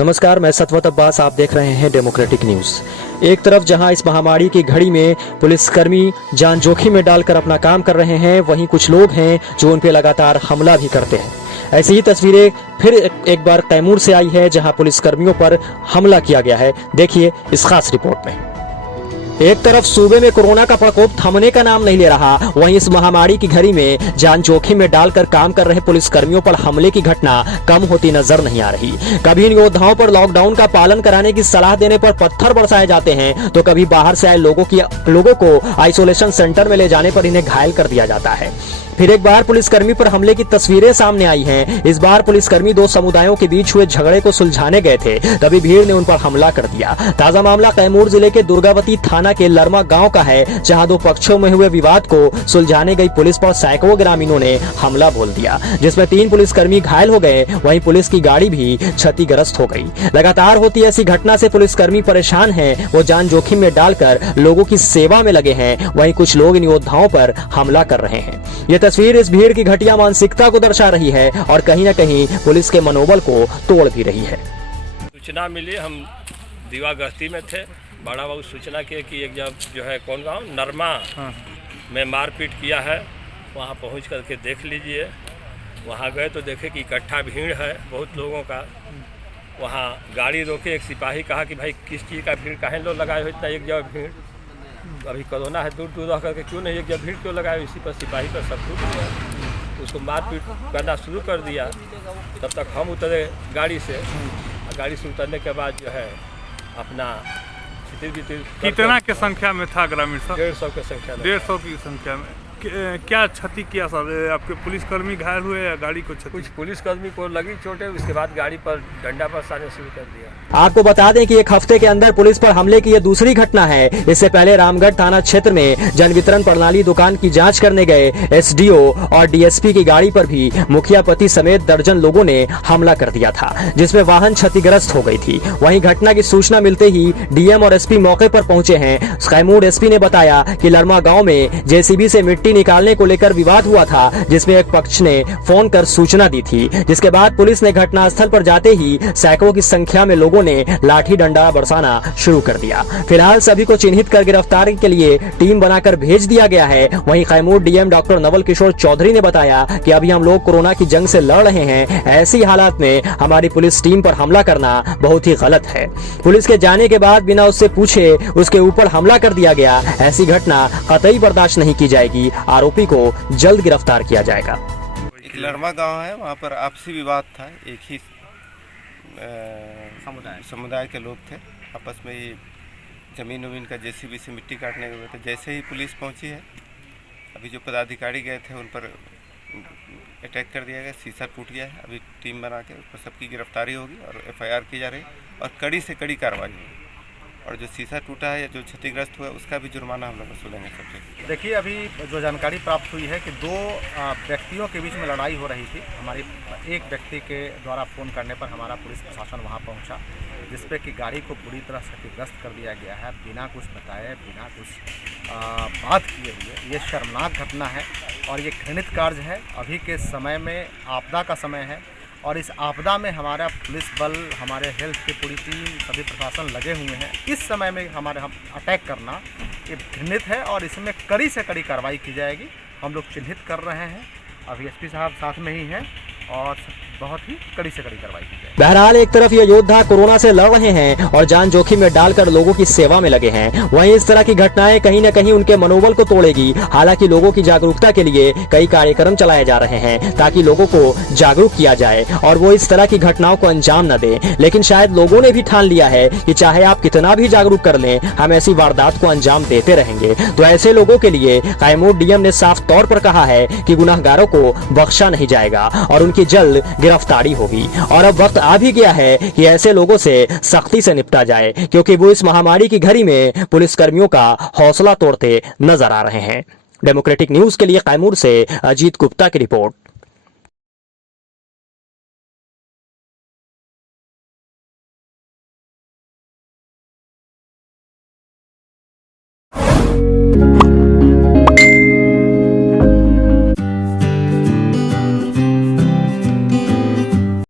नमस्कार, मैं सतवत अब्बास। आप देख रहे हैं डेमोक्रेटिक न्यूज। एक तरफ जहां इस महामारी की घड़ी में पुलिसकर्मी जान जोखिम में डालकर अपना काम कर रहे हैं, वहीं कुछ लोग हैं जो उन पर लगातार हमला भी करते हैं। ऐसी ही तस्वीरें फिर एक बार कैमूर से आई है, जहां पुलिसकर्मियों पर हमला किया गया है। देखिए इस खास रिपोर्ट में। एक तरफ सूबे में कोरोना का प्रकोप थमने का नाम नहीं ले रहा, वहीं इस महामारी की घड़ी में जान जोखिम में डालकर काम कर रहे पुलिसकर्मियों पर हमले की घटना कम होती नजर नहीं आ रही। कभी इन योद्धाओं पर लॉकडाउन का पालन कराने की सलाह देने पर पत्थर बरसाए जाते हैं, तो कभी बाहर से आए लोगों को आइसोलेशन सेंटर में ले जाने पर इन्हें घायल कर दिया जाता है। फिर एक बार पुलिसकर्मी पर हमले की तस्वीरें सामने आई हैं। इस बार पुलिसकर्मी दो समुदायों के बीच हुए झगड़े को सुलझाने गए थे, तभी भीड़ ने उन पर हमला कर दिया। ताजा मामला कैमूर जिले के दुर्गावती थाना के लरमा गांव का है, जहां दो पक्षों में हुए विवाद को सुलझाने गई पुलिस पर सैकड़ों ग्रामीणों ने हमला बोल दिया, जिसमें 3 पुलिसकर्मी घायल हो गए। वहीं पुलिस की गाड़ी भी क्षतिग्रस्त हो गई। लगातार होती ऐसी घटना से पुलिसकर्मी परेशान हैं, वो जान जोखिम में डालकर लोगों की सेवा में लगे हैं। वहीं कुछ लोग इन योद्धाओं पर हमला कर रहे हैं। ये तस्वीर इस भीड़ की घटिया मानसिकता को दर्शा रही है और कहीं न कहीं पुलिस के मनोबल को तोड़ भी रही है। सूचना मिली, हम दीवा गश्ती में थे। बड़ा बाबू सूचना किए कि एक जब जो है कौन गांव नरमा में मारपीट किया है, वहां पहुंच करके देख लीजिए। वहां गए तो देखे कि इकट्ठा भीड़ है बहुत लोगों का। वहां गाड़ी रोके, एक सिपाही कहा कि भाई किस चीज़ का भीड़ काहे लोग लगाए हो इतना एक जगह भीड़, अभी कोरोना है, दूर दूर रह करके क्यों नहीं एक जगह भीड़ क्यों लगाए। इसी पर सिपाही पर सब टूट गया, उसको मारपीट करना शुरू कर दिया। तब तक हम उतरे गाड़ी से। गाड़ी से उतरने के बाद जो है अपना कितना के संख्या में था ग्रामीण सर? 150 की संख्या में। 150 की संख्या में क्या क्षति किया सर? आपके पुलिसकर्मी घायल हुए या गाड़ी को क्षति? कुछ पुलिसकर्मी को लगी चोटें, उसके बाद गाड़ी पर डंडा बरसाने शुरू कर दिया। आपको बता दें कि एक हफ्ते के अंदर पुलिस पर हमले की यह दूसरी घटना है। इससे पहले रामगढ़ थाना क्षेत्र में जन वितरण प्रणाली दुकान की जांच करने गए एसडीओ और डीएसपी की गाड़ी पर भी मुखिया पति समेत दर्जन लोगों ने हमला कर दिया था, जिसमें वाहन क्षतिग्रस्त हो गई थी। वहीं घटना की सूचना मिलते ही डीएम और एसपी मौके पर पहुंचे हैं। कैमूर एसपी ने बताया कि लरमा गाँव में जेसीबी से मिट्टी निकालने को लेकर विवाद हुआ था, जिसमें एक पक्ष ने फोन कर सूचना दी थी, जिसके बाद पुलिस ने घटनास्थल पर जाते ही सैकड़ों की संख्या में लोगों ने लाठी डंडा बरसाना शुरू कर दिया। फिलहाल सभी को चिन्हित कर गिरफ्तारी के लिए टीम बनाकर भेज दिया गया है। वहीं कैमूर डीएम डॉक्टर नवल किशोर चौधरी ने बताया कि अभी हम लोग कोरोना की जंग से लड़ रहे हैं, ऐसी हालात में हमारी पुलिस टीम पर हमला करना बहुत ही गलत है। पुलिस के जाने के बाद बिना उससे पूछे उसके ऊपर हमला कर दिया गया। ऐसी घटना कतई बर्दाश्त नहीं की जाएगी। आरोपी को जल्द गिरफ्तार किया जाएगा। एक लरमा गांव है, वहाँ पर आपसी विवाद था। एक ही समुदाय के लोग थे, आपस में ये जमीन वमीन का जेसीबी से मिट्टी काटने गए थे। जैसे ही पुलिस पहुंची है, अभी जो पदाधिकारी गए थे उन पर अटैक कर दिया गया, शीशा टूट गया है। अभी टीम बना के उस पर सबकी गिरफ्तारी होगी और एफआईआर की जा रही है और कड़ी से कड़ी कार्रवाई होगी। और जो शीशा टूटा है या जो क्षतिग्रस्त हुआ है उसका भी जुर्माना हम लोग वसूलेंगे सबसे। देखिए, अभी जो जानकारी प्राप्त हुई है कि 2 व्यक्तियों के बीच में लड़ाई हो रही थी। हमारी एक व्यक्ति के द्वारा फ़ोन करने पर हमारा पुलिस प्रशासन वहां पहुंचा, जिसपे कि गाड़ी को पूरी तरह क्षतिग्रस्त कर दिया गया है, बिना कुछ बताए, बिना कुछ बात किए हुए। ये शर्मनाक घटना है और ये घृणित कार्य है। अभी के समय में आपदा का समय है और इस आपदा में हमारा पुलिस बल, हमारे हेल्थ की पूरी टीम, सभी प्रशासन लगे हुए हैं। इस समय में हमारे हम अटैक करना ये घृणित है और इसमें कड़ी से कड़ी कार्रवाई की जाएगी। हम लोग चिन्हित कर रहे हैं, अभी एसपी साहब साथ में ही हैं और बहुत ही कड़ी से कड़ी कार्रवाई की जाएगी। बहरहाल एक तरफ ये योद्धा कोरोना से लड़ रहे हैं और जान जोखिम में डालकर लोगों की सेवा में लगे हैं, वहीं इस तरह की घटनाएं कहीं न कहीं उनके मनोबल को तोड़ेगी। हालांकि लोगों की जागरूकता के लिए कई कार्यक्रम चलाए जा रहे हैं ताकि लोगों को जागरूक किया जाए और वो इस तरह की घटनाओं को अंजाम न दें। लेकिन शायद लोगों ने भी ठान लिया है कि चाहे आप कितना भी जागरूक कर लें, हम ऐसी वारदात को अंजाम देते रहेंगे। तो ऐसे लोगों के लिए कैमूर डीएम ने साफ तौर पर कहा है कि गुनाहगारों को बख्शा नहीं जाएगा और उनकी जल्द गिरफ्तारी होगी। और अब वक्त आ भी गया है कि ऐसे लोगों से सख्ती से निपटा जाए, क्योंकि वो इस महामारी की घड़ी में पुलिसकर्मियों का हौसला तोड़ते नजर आ रहे हैं। डेमोक्रेटिक न्यूज के लिए कैमूर से अजीत गुप्ता की रिपोर्ट।